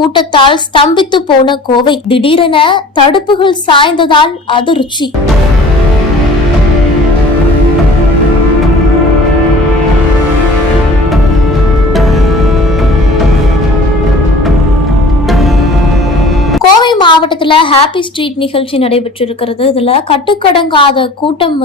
கூட்டத்தால் ஸ்தம்பித்து போன கோவை. திடீரென தடுப்புகள் சாய்ந்ததால் அதிர்ச்சி. மாவட்டத்துல ஹாப்பி ஸ்ட்ரீட் நிகழ்ச்சி நடைபெற்றிருக்கிறது. இதுல கட்டுக்கடங்காத கூட்டம்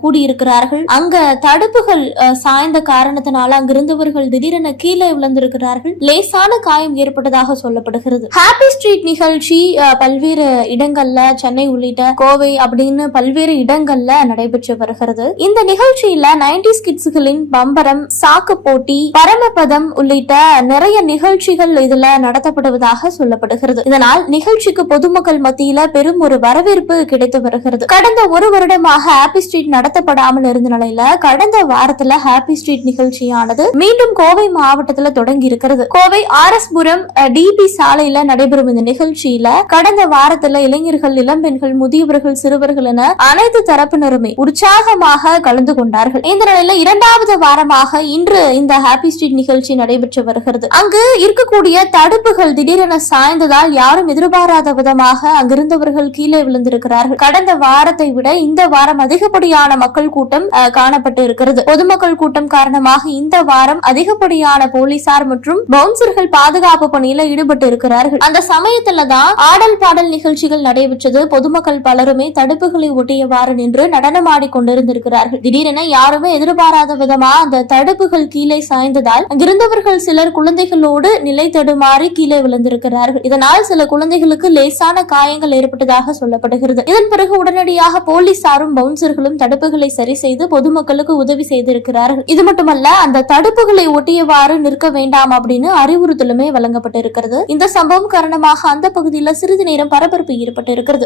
கூடியிருக்கிறார்கள். அங்க தடுப்புகள் சாய்ந்த காரணத்தினால அங்கிருந்தவர்கள் திடீரென கீழே விழுந்திருக்கிறார்கள். லேசான காயம் ஏற்பட்டதாக சொல்லப்படுகிறது. ஹாப்பி ஸ்ட்ரீட் நிகழ்ச்சி பல்வேறு இடங்கள்ல, சென்னை உள்ளிட்ட கோவை அப்படின்னு பல்வேறு இடங்கள்ல நடைபெற்று வருகிறது. இந்த நிகழ்ச்சியில 90s கிட்ஸ்களின் பம்பரம், சாக்கு போட்டி, பரமபதம் உள்ளிட்ட நிறைய நிகழ்ச்சிகள் இதுல நடத்தப்படுவதாக சொல்லப்படுகிறது. இதனால் நிகழ்ச்சிக்கு பொதுமக்கள் மத்தியில பெரும் ஒரு வரவேற்பு கிடைத்து வருகிறது. கடந்த ஒரு வருடமாக ஹாப்பி ஸ்ட்ரீட் நடத்தப்படாமல் இருந்த நிலையில கடந்த வாரத்துல ஹாப்பி ஸ்ட்ரீட் நிகழ்ச்சியானது மீண்டும் கோவை மாவட்டத்துல தொடங்கி இருக்கிறது. கோவை RS புரம் DP சாலையில நடைபெறும் இந்த நிகழ்ச்சியில கடந்த வாரத்துல இளைஞர்கள், இளம்பெண்கள், முதியவர்கள், சிறுவர்கள் என அனைத்து தரப்பினருமே உற்சாகமாக கலந்து கொண்டார்கள். இந்த நிலையில இரண்டாவது வாரமாக இன்று இந்த ஹாப்பி ஸ்ட்ரீட் நிகழ்ச்சி நடைபெற்று வருகிறது. அங்கு இருக்கக்கூடிய தடுப்புகள் திடீரென சாய்ந்ததால் யாரும் எதிர்பாராத விதமாக அங்கிருந்தவர்கள் கீழே விழுந்திருக்கிறார்கள். கடந்த வாரத்தை விட இந்த வாரம் அதிகப்படியான மக்கள் கூட்டம் காணப்பட்டு இருக்கிறது. பொதுமக்கள் கூட்டம் காரணமாக இந்த வாரம் அதிகப்படியான போலீசார் மற்றும் பவுன்சர்கள் பாதுகாப்பு பணியில ஈடுபட்டு இருக்கிறார்கள். அந்த சமயத்துலதான் ஆடல் பாடல் நிகழ்ச்சிகள் நடைபெற்றது. பொதுமக்கள் பலருமே தடுப்புகளை ஒட்டியவாறு நின்று நடனமாடி கொண்டிருந்திருக்கிறார்கள். திடீரென யாருமே எதிர்பாராத விதமா அந்த தடுப்புகள் கீழே சாய்ந்ததால் அங்கிருந்தவர்கள் சிலர் குழந்தைகளோடு நிலை தடுமாறி கீழே விழுந்திருக்கிறார்கள். இதனால் சில குழந்தைகளுக்கு லேசான காயங்கள் ஏற்பட்டதாக சொல்லப்படுகிறது. இதன் பிறகு உடனடியாக போலீசாரும் பவுன்சர்களும் தடுப்புகளை சரி செய்து பொதுமக்களுக்கு உதவி செய்திருக்கிறார்கள். இது மட்டுமல்ல, அந்த தடுப்புகளை ஒட்டியவாறு நிற்க வேண்டாம் அப்படின்னு அறிவுறுத்தலுமே வழங்கப்பட்டிருக்கிறது. இந்த சம்பவம் காரணமாக அந்த பகுதியில் சிறிது நேரம் பரபரப்பு ஏற்பட்டு இருக்கிறது.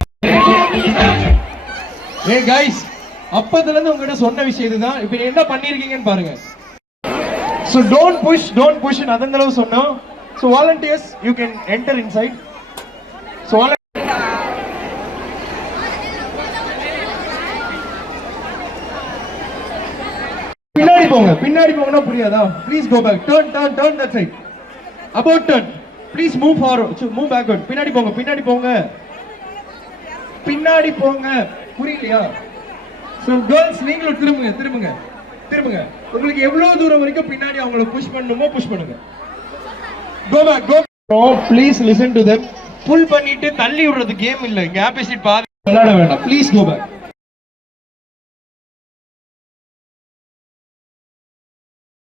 அப்பத்துல இருந்து உங்ககிட்ட சொன்ன விஷயம் இதுதான். இப்ப என்ன பண்ணிருக்கீங்கன்னு பாருங்க. So don't push அதங்களவு சொன்னோம். So volunteers, you can enter inside. So பின்னாடி போங்கனா புரியாதா? Please go back. Turn that side. About turn. Please move forward. Move backward. பின்னாடி போங்க. புரியலையா? So girls, நீங்களும் திரும்புங்க. உங்களுக்கு எவ்வளவு தூரம் வரைக்கும் பின்னாடி அவங்கள புஷ் பண்ணணுமோ புஷ் பண்ணுங்க. Go back. No, please listen to them. புல் பண்ணிட்டு தள்ளி விடுறது கேம் இல்ல. இங்க ஹாப்பி ஸ்ட்ரீட் பாதி விளையாட வேண்டாம். Please go back.